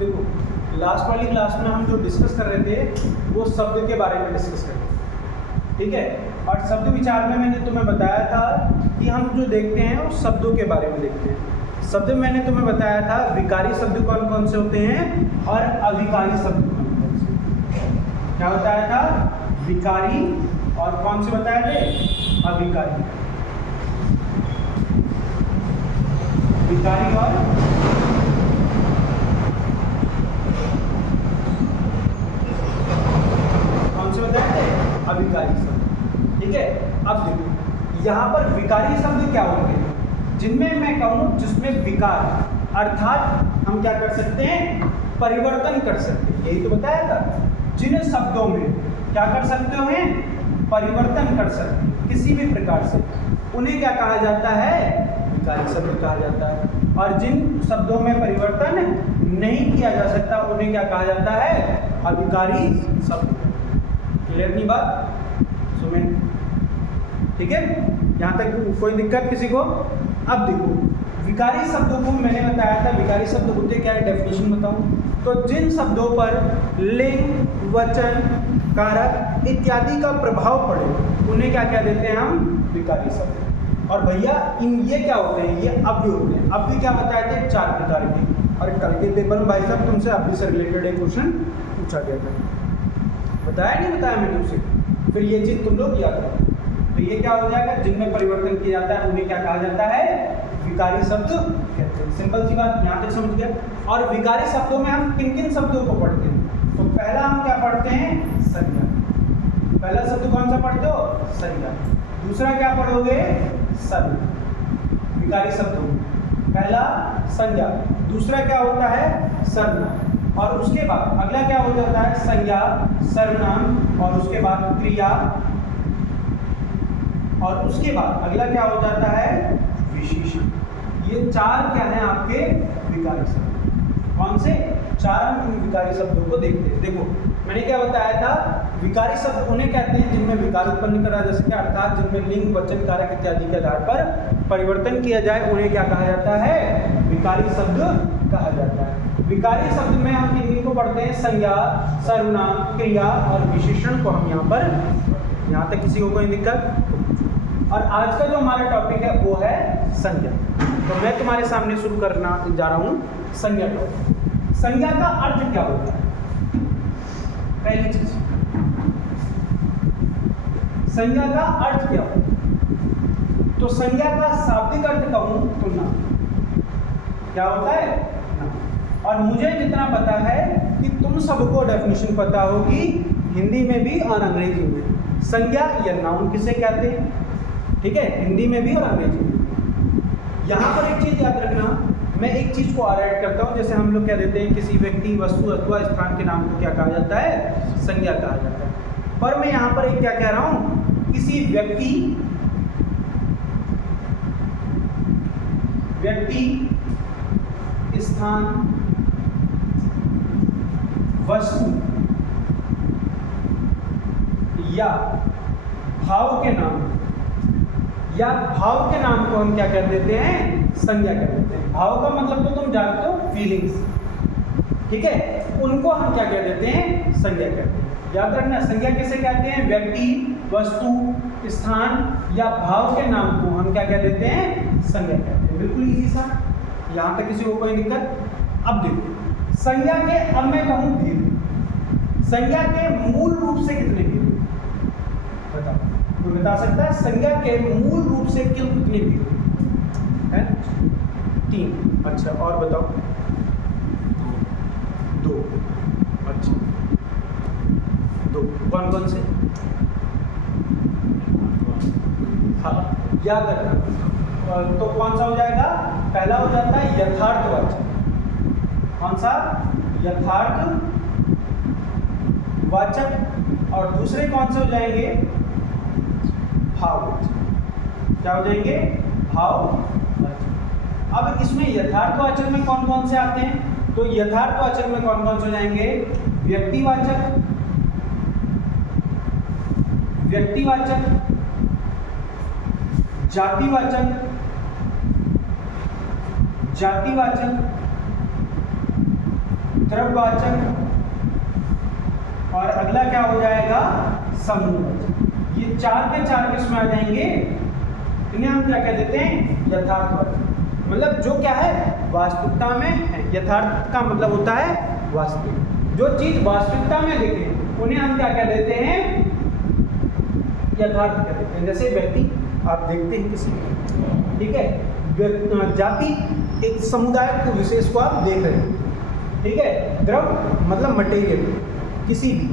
देखो लास्ट वाली क्लास में हम जो डिस्कस कर रहे थे वो शब्द के बारे में डिस्कस कर रहे थे, ठीक है। और शब्द विचार में मैंने तुम्हें बताया था कि हम जो देखते हैं वो शब्दों के बारे में देखते हैं। शब्द मैंने तुम्हें बताया था विकारी शब्द कौन कौन से होते हैं और अविकारी शब्द कौन कौन से। क्या बताया था? विकारी और कौन से बताए थे? अविकारी। विकारी और कौन से बताए थे? अविकारी शब्द, ठीक है। अब देखो यहाँ पर विकारी शब्द क्या होंगे? जिनमें मैं कहूँ जिसमें विकार अर्थात हम क्या कर सकते हैं? परिवर्तन कर सकते हैं। यही तो बताया था। जिन शब्दों में क्या कर सकते हैं? परिवर्तन कर सकते हैं किसी भी प्रकार से, उन्हें क्या कहा जाता है? विकारी शब्द कहा जाता है। और जिन शब्दों में परिवर्तन नहीं किया जा सकता उन्हें क्या कहा जाता है? अविकारी शब्द। क्लियर नहीं बात? सुमेन, ठीक है। यहाँ तक कोई दिक्कत किसी को? अब देखो विकारी शब्दों को मैंने बताया था विकारी शब्द होते क्या है, डेफिनेशन बताऊं तो जिन शब्दों पर लिंग, वचन, कारक इत्यादि का प्रभाव पड़े उन्हें क्या क्या देते हैं हम? विकारी शब्द। और भैया ये क्या होते हैं? ये अव्यय होते हैं। अव्यय क्या बताए थे? 4 प्रकार के। और कल के पेपर में भाई साहब तुमसे अव्यय से रिलेटेड एक क्वेश्चन पूछा गया था। बताया नहीं बताया मैंने उसे? फिर ये चीज तुम लोग याद रखो। तो ये क्या हो जाएगा? जिनमें परिवर्तन किया जाता है उन्हें क्या कहा जाता है? विकारी शब्द कहते हैं। सिंपल सी बात, यहाँ तक समझ गया। और विकारी शब्दों में हम किन किन शब्दों को पढ़ते हैं? तो पहला हम क्या पढ़ते हैं? संज्ञा। पहला शब्द कौन सा पढ़ते हो? संज्ञा। दूसरा क्या पढ़ोगे? सर्वनाम। विकारी शब्दों में पहला संज्ञा, दूसरा क्या होता है? सर्वनाम। और उसके बाद अगला क्या हो जाता है? संज्ञा, सर्वनाम और उसके बाद क्रिया और उसके बाद अगला क्या हो जाता है? विशेषण। ये 4 क्या है आपके? विकारी शब्द। कौन से? 4 हम इन विकारी शब्दों को देखते हैं। देखो मैंने क्या बताया था? विकारी शब्द उन्हें कहते हैं जिनमें विकार उत्पन्न करा जा सके अर्थात जिनमें लिंग, वचन, कारक इत्यादि के आधार पर परिवर्तन किया जाए उन्हें क्या कहा जाता है? विकारी शब्द कहा जाता है। विकारी शब्द में हम किन को पढ़ते हैं? संज्ञा, सर्वनाम, क्रिया और विशेषण को हम यहाँ पर। यहाँ तक किसी को कोई दिक्कत? और आज का जो हमारा टॉपिक है वो है संज्ञा। तो मैं तुम्हारे सामने शुरू करना जा रहा हूँ संज्ञा टॉपिक। संज्ञा का अर्थ क्या होता है? पहली चीज संज्ञा का अर्थ क्या होता है? तो संज्ञा का शाब्दिक अर्थ कहूं तो नाम। क्या होता है? नाम। और मुझे जितना पता है कि तुम सबको डेफिनेशन पता होगी हिंदी में भी और अंग्रेजी में। संज्ञा या नाउन किसे कहते हैं? ठीक है, हिंदी में भी और अंग्रेजी में। यहाँ पर एक चीज याद रखना, मैं एक चीज को और ऐड करता हूँ। जैसे हम लोग कह देते हैं किसी व्यक्ति, वस्तु अथवा स्थान के नाम को क्या कहा जाता है? संज्ञा कहा जाता है। पर मैं यहाँ पर एक क्या कह रहा हूँ? किसी व्यक्ति, स्थान, वस्तु या भाव के नाम को हम क्या कर देते हैं? संज्ञा कर देते हैं। भाव का मतलब तो तुम जानते हो, फीलिंग्स, ठीक है। उनको हम क्या कह देते हैं? संज्ञा कहते हैं। याद रखना संज्ञा किसे कहते हैं? व्यक्ति, वस्तु, स्थान या भाव के नाम को हम क्या कह देते हैं? संज्ञा कहते हैं। बिल्कुल इजी सा। यहाँ तक किसी को कोई दिक्कत? अब देखो संज्ञा के, अब मैं कहूँ भेद, संज्ञा के मूल रूप से कितने भेद? बताओ, कोई बता सकता है? संज्ञा के मूल रूप से कितने भेद है? 3। अच्छा, और बताओ? 2। अच्छा, 2 कौन कौन से? हाँ, याद रखना। तो कौन सा हो जाएगा? पहला हो जाता है यथार्थवाचक। कौन सा? यथार्थवाचक। और दूसरे कौन से हो जाएंगे? भाववाचक। क्या हो जाएंगे? भाववाचक। अब इसमें यथार्थवाचक में कौन कौन से आते हैं? तो यथार्थवाचक में कौन कौन से हो जाएंगे? व्यक्तिवाचक, जातिवाचक, द्रव्यवाचक, और अगला क्या हो जाएगा, समूहवाचक। ये चार के चार किस में आ जाएंगे, इन्हें हम क्या कह देते हैं, यथार्थवाचक। मतलब जो क्या है, वास्तविकता में है। यथार्थ का मतलब होता है वास्तविक, जो चीज वास्तविकता में दिखे उन्हें हम क्या कह देते हैं, यथार्थ कह देते हैं। जैसे व्यक्ति आप देखते हैं किसी, ठीक है, जाति एक समुदाय को, विशेष को आप देख रहे हैं, ठीक है, द्रव मतलब मटेरियल किसी भी,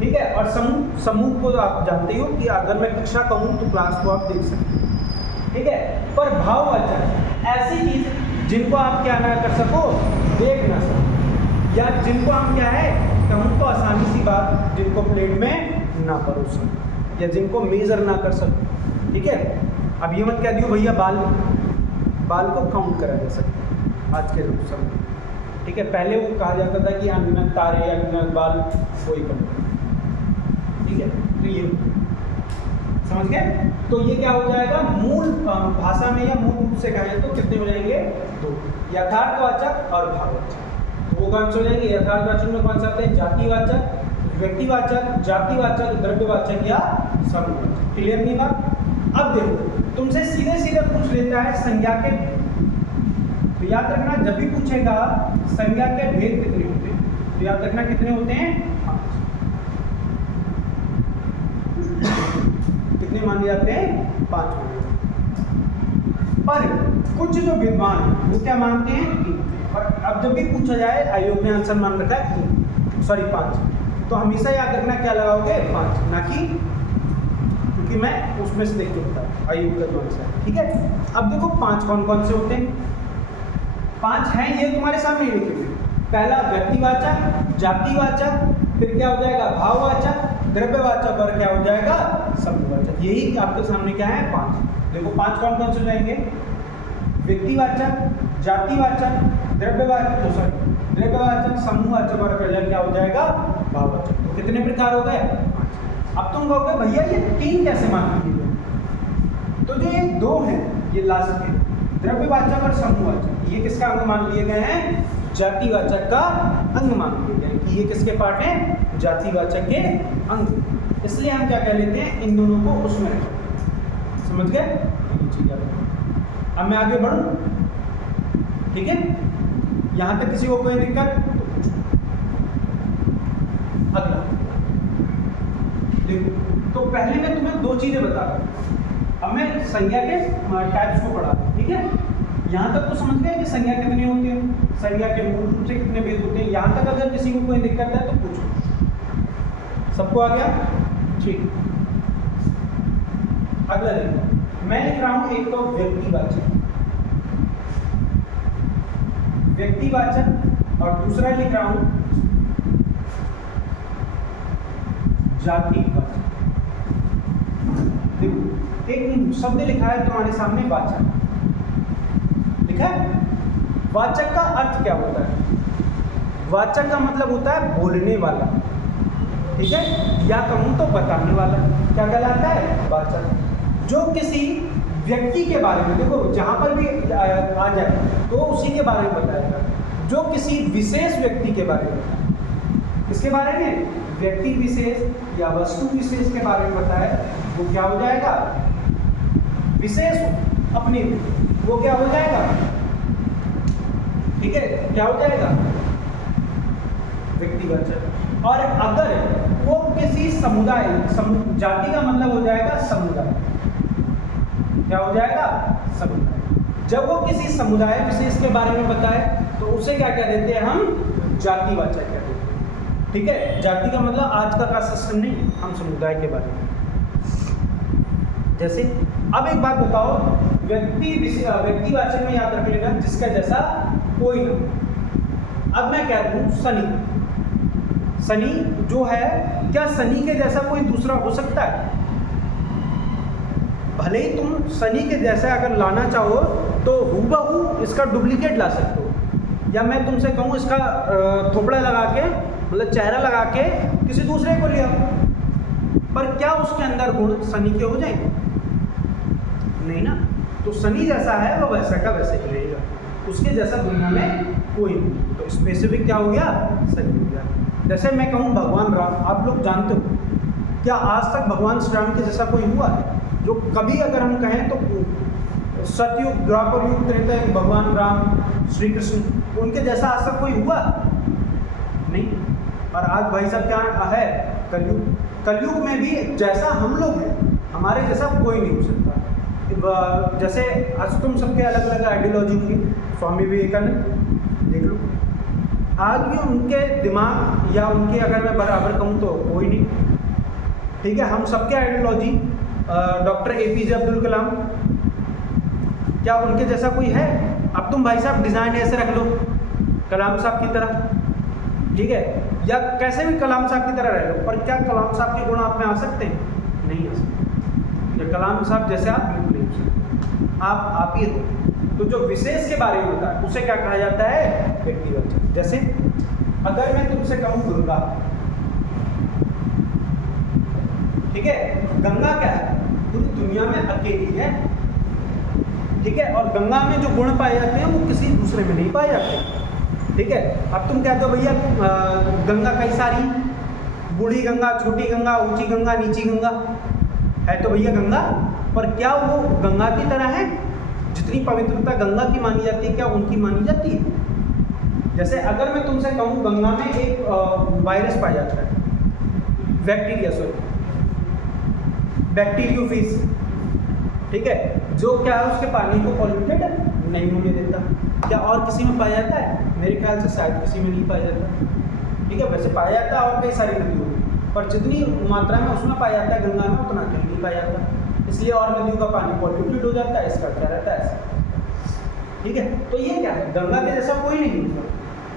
ठीक है, और समूह, समूह को आप जानते हो कि अगर मैं कक्षा कहूँ तो क्लास को आप देख सकते हैं, ठीक है। पर भाववाचक ऐसी चीज जिनको आप क्या ना कर सको, देख ना सको, या जिनको हम क्या है कहूँ तो आसानी सी बात, जिनको प्लेट में ना परोस सको, या जिनको मेजर ना कर सको, ठीक है। अब ये मत कह दियो भैया बाल को काउंट करा जा सकता आज के समय, ठीक है। पहले वो कहा जाता था कि अनगिनत तारे, अनगिनत बाल कोई कम, ठीक है। तो ये समझ गए। तो ये क्या हो जाएगा, मूल भाषा में या मूल रूप से कहें तो कितने हो जाएंगे, दो, यथार्थवाचक और भाववाचक। तो वो कौन से हो जाएंगे, यथार्थवाचक में कौन सा आता है, जातिवाचक, व्यक्तिवाचक, जातिवाचक, द्रव्यवाचक या समूहवाचक। क्लियर नहीं बात। अब देखो तुमसे सीधे सीधे पूछ लेता है संज्ञा के, तो याद रखना जब भी पूछेगा संज्ञा के भेद कितने होते हैं, तो याद रखना कितने होते हैं, 5। कितने मान जाते हैं, 5 मान जाते हैं। पर कुछ जो विद्वान हैं वो क्या मानते हैं, 3। और अब जब भी पूछा जाए आयोग ने आंसर मान रखा है 3, सॉरी 5, तो हमेशा याद रखना क्या लगाओगे, 5, ना कि, क्योंकि मैं उसमें से देख के बताऊँ आयोग का जो आंसर है, ठीक है। अब देखो 5 कौन कौन से होते हैं, 5 हैं, ये तुम्हारे सामने लिखे हुए। पहला व्यक्तिवाचक, जातिवाचक, फिर क्या हो जाएगा, भाववाचक, द्रव्यवाचक, और क्या हो जाएगा, समूहवाचक। यही आपके सामने क्या है, 5। देखो 5 कौन कौन से हो जाएंगे, व्यक्तिवाचक, जातिवाचक, द्रव्यवाचक, समूहवाचक, और क्या हो जाएगा, भाववाचक। तो कितने प्रकार हो गए, 5। अब तुम कहोगे भैया ये 3 कैसे मान लिए, तो जो ये 2 हैं, ये लास्ट के द्रव्यवाचक और समूहवाचक, ये किसका अंग मान लिए गए हैं, जातिवाचक का अंग मान लिए गए कि ये किसके पार्ट हैं, जातिवाचक के अंग। इसलिए हम क्या कह लेते हैं, इन दोनों को उसमें रखें। समझ गए। अब मैं आगे बढ़ूं, ठीक है, यहां तक किसी को कोई दिक्कत, अगला देखो। तो पहले मैं तुम्हें 2 चीजें बता रहा हूं। अब मैं संज्ञा के टाइप्स को पढ़ा दूं, ठीक है। यहाँ तक तो समझ गए कि संज्ञा कितनी होती है, संज्ञा के मूल रूप से कितने भेद होते हैं। यहाँ तक अगर किसी को कोई दिक्कत है तो पूछो। सबको आ गया, ठीक। अगला देखो, मैं लिख रहा हूं एक तो व्यक्तिवाचक, और दूसरा लिख रहा हूं जातिवाचक। देखो एक शब्द लिखा है तुम्हारे सामने, वाचक लिखा है। वाचक का अर्थ क्या होता है, वाचक का मतलब होता है बोलने वाला, ठीक है, या कहूं तो बताने वाला। क्या कहलाता है, वाचक। जो किसी व्यक्ति के बारे में, देखो जहां पर भी आ जाए तो उसी के बारे में बताएगा, जो किसी विशेष व्यक्ति के बारे में बताए, किसके बारे में, व्यक्ति विशेष या वस्तु विशेष के बारे में बताए, वो क्या हो जाएगा, विशेष अपनी, वो क्या हो जाएगा, ठीक है, क्या हो जाएगा, व्यक्तिवाचक। और अगर वो किसी समुदाय, जाति का मतलब हो जाएगा समुदाय, क्या हो जाएगा, समुदाय। जब वो किसी समुदाय विशेष के बारे में बताए तो उसे क्या कह देते हैं, हम जातिवाचक कहते हैं, ठीक है। जाति का मतलब आज का सिस्टम नहीं, हम समुदाय के बारे में। जैसे अब एक बात बताओ, व्यक्तिवाचक में याद रख लेना, जिसका जैसा कोई ना। अब मैं कह दूं सनी, सनी जो है, क्या सनी के जैसा कोई दूसरा हो सकता है, भले ही तुम सनी के जैसा अगर लाना चाहो तो हूबहू इसका डुप्लीकेट ला सकते हो, या मैं तुमसे कहूँ इसका थोपड़ा लगा के, मतलब चेहरा लगा के किसी दूसरे को ले आओ, पर क्या उसके अंदर गुण सनी के हो जाएंगे, नहीं ना। तो सनी जैसा है वो वैसा का वैसे ही रहेगा, उसके जैसा दुनिया में कोई नहीं। तो स्पेसिफिक क्या हो गया, सही हो गया। जैसे मैं कहूँ भगवान राम, आप लोग जानते हो क्या आज तक भगवान श्री राम के जैसा कोई हुआ जो कभी, अगर हम कहें तो सतयुग, द्वापर युग, त्रेता युग, भगवान राम श्री कृष्ण उनके जैसा आज तक कोई हुआ नहीं। और आज भाई साहब क्या है, कलयुग। कलयुग में भी जैसा हम लोग हैं हमारे जैसा कोई नहीं हो सकता। जैसे आज तुम सबके अलग अलग आइडियोलॉजी होंगी, स्वामी विवेकानंद देख लो, आज भी उनके दिमाग या उनके अगर मैं बराबर कहूँ तो कोई नहीं, ठीक है। हम सबके ideology, doctor APJ Abdul Kalam, क्या उनके जैसा कोई है? अब तुम भाई साहब डिज़ाइन ऐसे रख लो कलाम साहब की तरह, ठीक है, या कैसे भी कलाम साहब की तरह रह लो, पर क्या कलाम साहब के गुण आप में आ सकते हैं? नहीं आ सकते। या कलाम साहब जैसे आप बिल्कुल नहीं हो सकते, आप ही हो। तो जो विशेष के बारे में होता है उसे क्या कहा जाता है, व्यक्तिगत। जैसे अगर मैं तुमसे कहूँ गंगा, ठीक है, गंगा क्या है, पूरी दुनिया में अकेली है, ठीक है, और गंगा में जो गुण पाए जाते हैं वो किसी दूसरे में नहीं पाए जाते, ठीक है। अब तुम कहते हो भैया गंगा कई सारी, बूढ़ी गंगा, छोटी गंगा, ऊंची गंगा, नीची गंगा है, तो भैया गंगा, पर क्या वो गंगा की तरह है? जितनी पवित्रता गंगा की मानी जाती है क्या उनकी मानी जाती है? जैसे अगर मैं तुमसे कहूँ गंगा में एक वायरस पाया जाता है, बैक्टीरिया, सॉरी बैक्टीरियोफेज, ठीक है, जो क्या है उसके पानी को पॉल्यूटेड नहीं होने देता। क्या और किसी में पाया जाता है? मेरे ख्याल से शायद किसी में नहीं पाया जाता, ठीक है। वैसे पाया जाता है और कई सारी नदियों में, पर जितनी मात्रा में उसमें पाया जाता है गंगा में उतना कहीं नहीं पाया जाता, इसलिए और नदियों का पानी पॉल्यूटेड हो जाता है। इसका क्या रहता है, ठीक है। तो ये क्या है, गंगा के जैसा कोई नहीं होगा।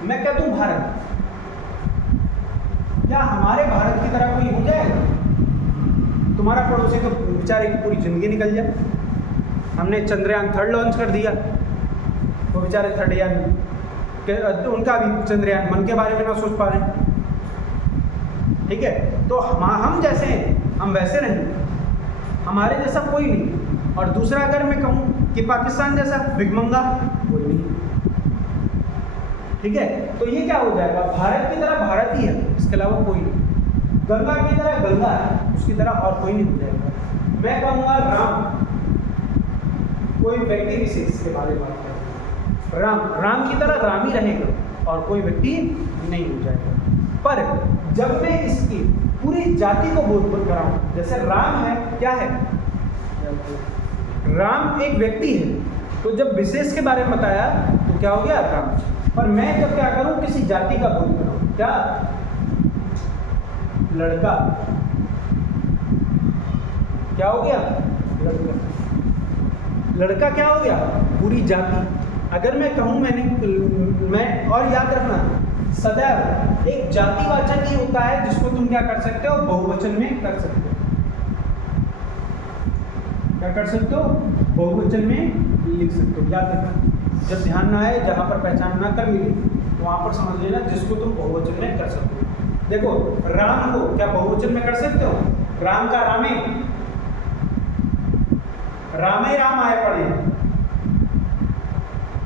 मैं कहता हूँ भारत, क्या हमारे भारत की तरह कोई हो जाएगा? तुम्हारा पड़ोसी तो बेचारे की पूरी जिंदगी निकल जाए, हमने चंद्रयान 3 लॉन्च कर दिया, वो बेचारे 3rd यान उनका भी चंद्रयान मन के बारे में ना सोच पा रहे हैं, ठीक है। तो हम जैसे हैं हम वैसे नहीं, हमारे जैसा कोई नहीं। और दूसरा अगर मैं कहूँ कि पाकिस्तान जैसा भिखमंगा, कोई नहीं, ठीक है। तो ये क्या हो जाएगा, भारत की तरह भारत ही है, इसके अलावा कोई नहीं। गंगा की तरह गंगा है, उसकी तरह और कोई नहीं हो जाएगा। मैं कहूँगा राम, कोई व्यक्ति विशेष के बारे में बात करें, राम की तरह राम ही रहेगा और कोई व्यक्ति नहीं हो जाएगा। पर जब मैं इसकी पूरी जाति को बोध कराऊं, जैसे राम है, क्या है, राम एक व्यक्ति है, तो जब विशेष के बारे में बताया तो क्या हो गया, राम। पर मैं जब क्या करूं, किसी जाति का बोध कराऊं, क्या, लड़का, क्या हो गया, लड़का। लड़का क्या हो गया, पूरी जाति। अगर मैं कहूँ मैं और याद रखना, सदैव एक जातिवाचक ही होता है जिसको तुम क्या कर सकते हो, बहुवचन में कर सकते हो। क्या कर सकते हो, बहुवचन में लिख सकते हो। याद रखना, जब ध्यान ना आए, जहाँ पर पहचान ना कर मिले, तो वहाँ पर समझ लेना जिसको तुम बहुवचन में कर सकते हो। देखो राम को क्या बहुवचन में कर सकते हो, राम का रामे, रामे राम आए पड़े,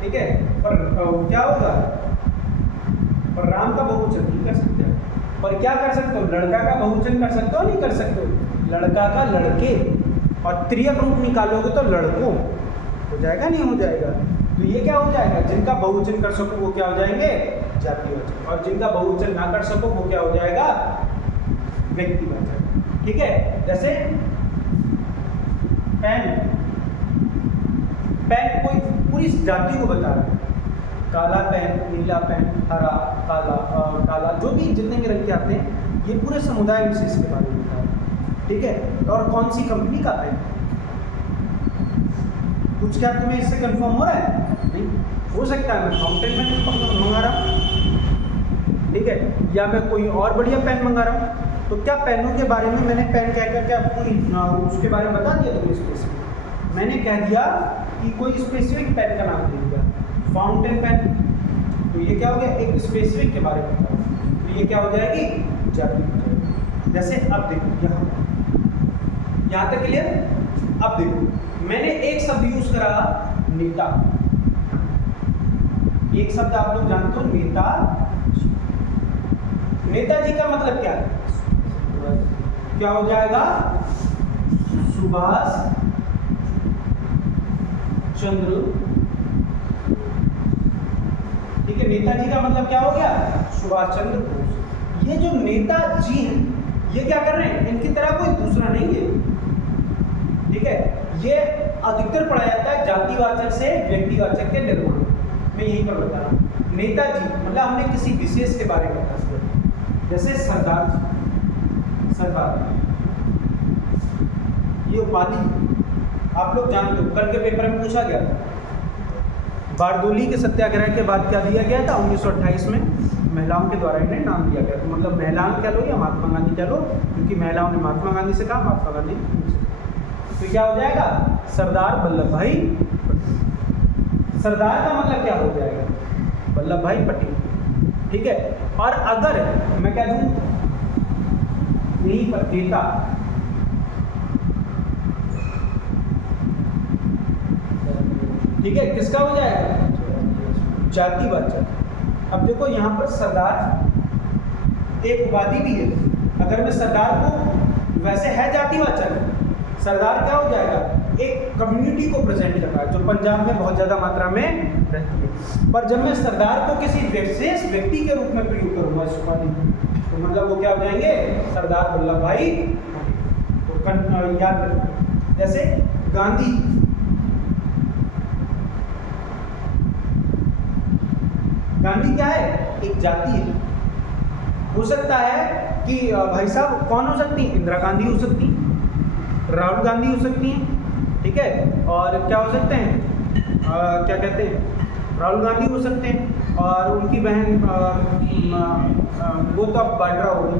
ठीक है। पर क्या होगा, पर राम का बहुवचन नहीं कर सकते हो। पर क्या कर सकते हो, लड़का का बहुवचन कर सकते हो, नहीं कर सकते हो, लड़का का लड़के, और तृतीयक रूप निकालोगे तो लड़कों हो जाएगा, नहीं हो जाएगा। तो ये क्या हो जाएगा, जिनका बहुवचन कर सको वो क्या हो जाएंगे, जातिवाचक, और जिनका बहुवचन ना कर सको वो क्या हो जाएगा, व्यक्तिवाचक, ठीक है। जैसे पेन, पेन कोई पूरी जाति को बता रहा है, काला पेन, नीला पेन, हरा, काला, काला, जो भी जितने भी रंग के आते हैं, ये पूरे समुदाय विशेष के बारे में बता रहा है, ठीक है। और कौन सी कंपनी का पेन, कुछ क्या तुम्हें इससे कंफर्म हो रहा है, नहीं हो सकता है मैं फाउंटेन पेन मंगा रहा हूँ, ठीक है, या मैं कोई और बढ़िया पेन मंगा रहा हूँ। तो क्या पेनों के बारे में मैंने पेन कह कर क्या पूरी उसके बारे में बता दिया तुम्हें स्पेसिफिक, मैंने कह दिया कि कोई स्पेसिफिक पेन का नाम दे दिया, फाउंटेन पेन, तो ये क्या हो गया, एक स्पेसिफिक के बारे में बताओ, तो ये क्या हो जाएगी, जाति हो जाएगी। जैसे अब देखो यहाँ तक क्लियर। अब देखो मैंने एक शब्द यूज करा, नेता, एक शब्द आप लोग जानते हो नेता। नेताजी का मतलब क्या है? क्या हो जाएगा? सुभाष चंद्र। ठीक है, नेताजी का मतलब क्या हो गया? सुभाष चंद्र बोस। ये जो नेताजी हैं ये क्या कर रहे हैं? इनकी तरह कोई दूसरा नहीं है। ठीक है, ये अधिकतर पढ़ा जाता है जातिवाचक से व्यक्तिवाचक के निर्माण। मैं यहीं पर बता रहा हूँ। नेताजी मतलब हमने किसी विशेष के बारे में बात किया, जैसे सरदार। सरदार ये उपाधि आप लोग जानते हो, कल के पेपर में पूछा गया था। बारदोली के सत्याग्रह के बाद क्या दिया गया था? 1928 में महिलाओं के द्वारा इन्हें नाम दिया गया। तो मतलब महिलाओं क्या लो या महात्मा गांधी क्या लो, क्योंकि महिलाओं ने महात्मा गांधी से कहा, महात्मा गांधी ने उनसे कहा। तो क्या हो जाएगा? सरदार वल्लभ भाई पटेल। सरदार का मतलब क्या हो जाएगा? वल्लभ भाई पटेल। ठीक है, और अगर मैं कह दूं यहीं पर नेता, ठीक है, किसका हो जाएगा? जातिवाचक। अब देखो यहाँ पर सरदार एक उपाधि भी है। अगर मैं सरदार को, वैसे है जातिवाचक, सरदार क्या हो जाएगा? एक कम्युनिटी को प्रेजेंट कर रहा है जो पंजाब में बहुत ज़्यादा मात्रा में रहती है। पर जब मैं सरदार को किसी विशेष व्यक्ति के रूप में प्रयोग करूँगा इस उपाधि तो मतलब वो क्या हो जाएंगे? सरदार वल्लभ भाई। तो याद रखना, जैसे गांधी, गांधी क्या है? एक जाति है। हो सकता है कि भाई साहब कौन हो सकती है? इंदिरा गांधी हो सकती है, राहुल गांधी हो सकती हैं। ठीक है, और क्या हो सकते हैं? क्या कहते हैं? राहुल गांधी हो सकते हैं, और उनकी बहन वो तो अब वाड्रा होगी,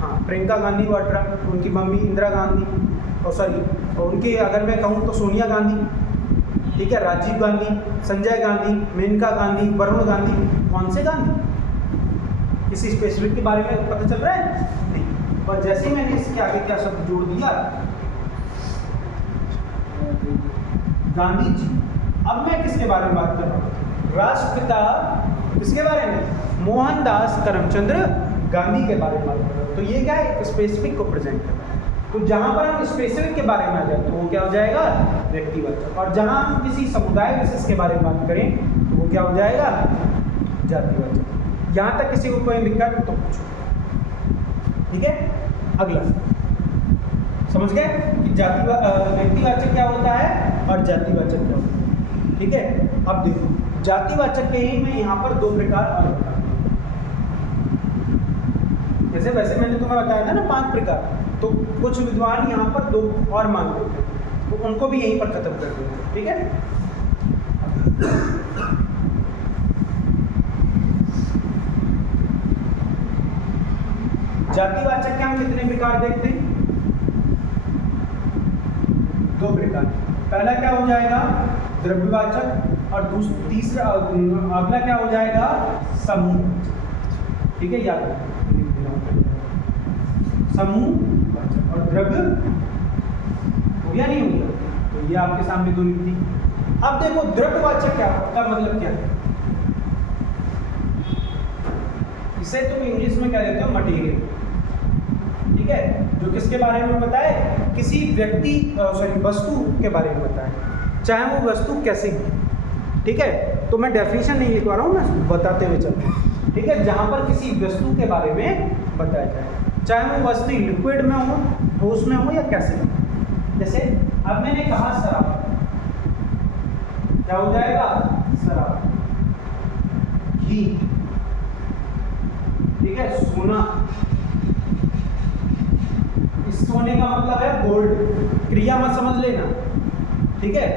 हाँ, प्रियंका गांधी वाड्रा। उनकी मम्मी इंदिरा गांधी, और सॉरी, और उनकी अगर मैं कहूँ तो सोनिया गांधी। ठीक है, राजीव गांधी, संजय गांधी, मेनका गांधी, वरुण गांधी। कौन से गांधी? किसी स्पेसिफिक के बारे में पता चल रहा है? नहीं। और जैसे ही मैंने इसके आगे क्या शब्द जोड़ दिया, गांधी जी। अब मैं किसके बारे में बात कर रहा हूँ? राष्ट्रपिता किसके बारे में? मोहनदास करमचंद गांधी के बारे में बात कर रहा हूँ। तो ये क्या है? एक स्पेसिफिक को प्रेजेंट कर रहा है। तो जहां पर हम स्पेसिफिक के बारे में आ जाए तो वो क्या हो जाएगा? व्यक्तिवाचक। और जहां हम किसी समुदाय विशेष के बारे में बात करें तो वो क्या हो जाएगा? जातिवाचक। यहां तक किसी को कोई दिक्कत तो पूछो। ठीक है, अगला समझ गए कि व्यक्तिवाचक क्या होता है और जातिवाचक क्या होता है। ठीक है, अब देखो जातिवाचक के ही मैं यहाँ पर दो प्रकार और बताता हूँ। जैसे वैसे मैंने तुम्हें बताया था ना 5 प्रकार, तो कुछ विद्वान यहाँ पर 2 और मान लेते हैं, तो उनको भी यहीं पर खत्म कर देते हैं। ठीक है, जातिवाचक के हम कितने प्रकार देखते हैं? 2 प्रकार। पहला क्या हो जाएगा? द्रव्यवाचक, और तीसरा अगला क्या हो जाएगा? समूह। ठीक है, याद रखो समूह और द्रव्य। हो गया नहीं हो गया? तो ये आपके सामने 2 लिख दी। अब देखो द्रव्यवाचक क्या का मतलब क्या है? इसे तुम इंग्लिश में क्या देते हो? मटेरियल। ठीक है, जो किसके बारे में बताए? किसी व्यक्ति वस्तु के बारे में बताए, चाहे वो वस्तु कैसे ही। ठीक है, तो मैं डेफिनेशन नहीं लिखवा रहा हूँ, मैं बताते हुए चलता हूँ। ठीक है, जहाँ पर किसी वस्तु के बारे में बताया जाए, चाहे वो वस्तु लिक्विड में हो, ठोस में हो या कैसे हो। जैसे अब मैंने कहा शराब, क्या हो जाएगा? शराब। घी, ठीक है, सोना, इस सोने का मतलब है गोल्ड, क्रिया मत समझ लेना। ठीक है,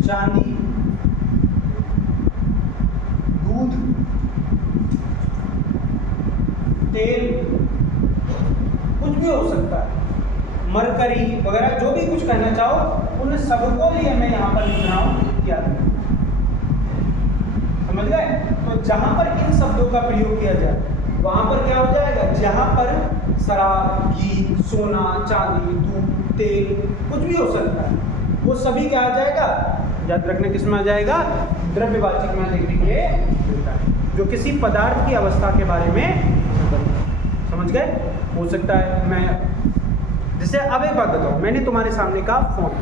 चांदी, दूध, तेल, कुछ भी हो सकता है, मरकरी वगैरह, जो भी कुछ कहना चाहो, उन सबको लिए मैं यहाँ पर लिख रहा हूँ क्या। समझ गए? तो जहां पर इन शब्दों का प्रयोग किया जाए वहां पर क्या हो जाएगा? जहां पर शराब, घी, सोना, चांदी, दूध, तेल, कुछ भी हो सकता है, वो सभी क्या आ जाएगा? याद रखना किस में आ जाएगा, द्रव्यवाचक में देखने के लिए मिलता है, जो किसी पदार्थ की अवस्था के बारे में समझ गए। हो सकता है मैं जैसे अब एक बात बताऊँ, मैंने तुम्हारे सामने कहा फोन,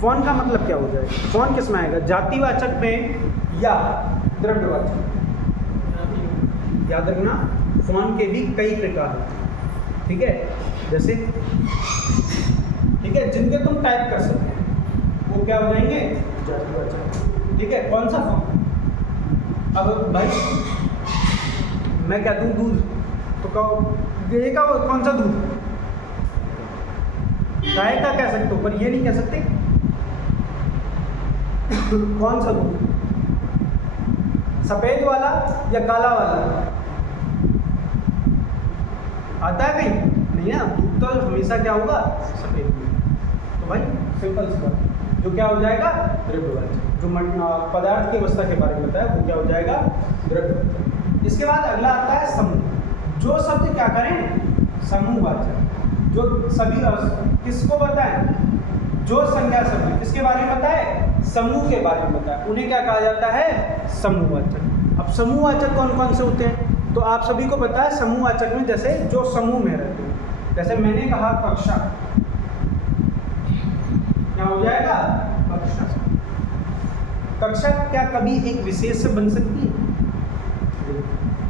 फोन का मतलब क्या हो जाएगा, फोन किस में आएगा, जातिवाचक में या द्रव्यवाचक। याद रखना फोन के भी कई प्रकार हैं, ठीक है, जैसे ठीक है जिनके तुम टाइप कर सकते हैं वो क्या हो जाएंगे, जातिवाचक। ठीक है, कौन सा फोन, अब भाई मैं क्या दूँ दूध, तो कहो ये का कौन सा दूध, गाय का कह सकते हो पर ये नहीं कह सकते कौन सा दूध, सफेद वाला या काला वाला, आता है कहीं नहीं ना, दूध तो हमेशा क्या होगा, सफेद। तो भाई सिंपल सी बात, जो क्या हो जाएगा, द्रव्यवाचक। जो पदार्थ की अवस्था के बारे में बताया वो क्या हो जाएगा, द्रव्यवाचक। इसके बाद अगला आता है समूह। जो शब्द क्या करें, समूहवाचक, जो सभी किसको बताएं, जो संज्ञा शब्द किसके बारे में बताए, समूह के बारे में बताए, उन्हें क्या कहा जाता है, समूहवाचक। अब समूहवाचक कौन कौन से होते हैं, तो आप सभी को पता है समूहवाचक में जैसे जो समूह में रहते हैं, जैसे मैंने कहा कक्षा, क्या हो जाएगा, कक्षा। कक्षा क्या कभी एक विशेष से बन सकती है,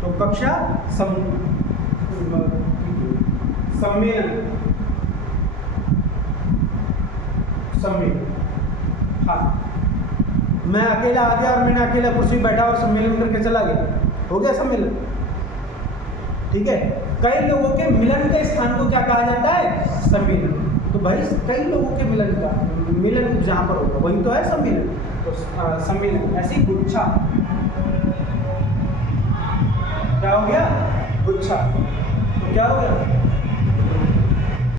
तो कक्षा समूह, सम्मेलन, सम्मेलन। हाँ, मैं अकेला आ गया और मैंने अकेला कुर्सी बैठा और सम्मेलन करके चला गया, हो गया सम्मेलन। ठीक है, कई लोगों के मिलन के स्थान को क्या कहा जाता है, सम्मेलन। तो भाई कई लोगों के मिलन का मिलन जहाँ पर होगा वही तो है सम्मेलन। तो सम्मेलन, ऐसी गुच्छा, क्या हो गया, गुच्छा, तो क्या हो गया,